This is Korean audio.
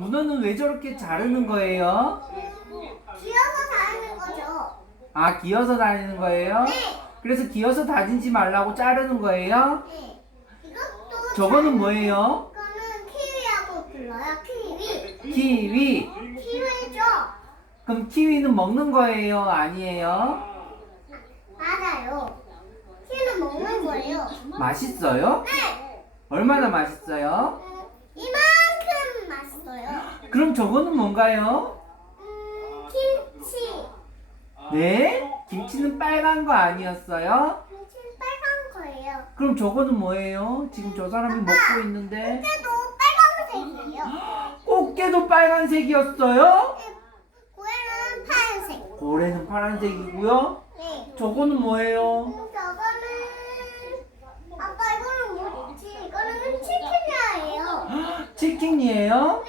문어는 왜 저렇게 자르는 거예요? 기어서 다니는 거죠. 아, 기어서 다니는 거예요? 네. 그래서 기어서 다니지 말라고 자르는 거예요? 네. 이것도 저거는 뭐예요? 이거는 키위하고 불러요. 키위. 키위. 키위죠. 그럼 키위는 먹는 거예요? 아니에요? 맞아요. 키위는 먹는 거예요. 맛있어요? 네. 얼마나 맛있어요? 그럼 저거는 뭔가요? 음, 김치. 네? 김치는 빨간 거 아니었어요? 김치는 빨간 거예요. 그럼 저거는 뭐예요? 지금 저 사람이 먹고 있는데 그때도 빨간색이에요. 꽃게도 빨간색이었어요? 네, 고래는 파란색. 고래는 파란색이고요. 네. 저거는 뭐예요? 음, 저거는 아빠 이거는 뭐지? 이거는 치킨이에요. 치킨이에요?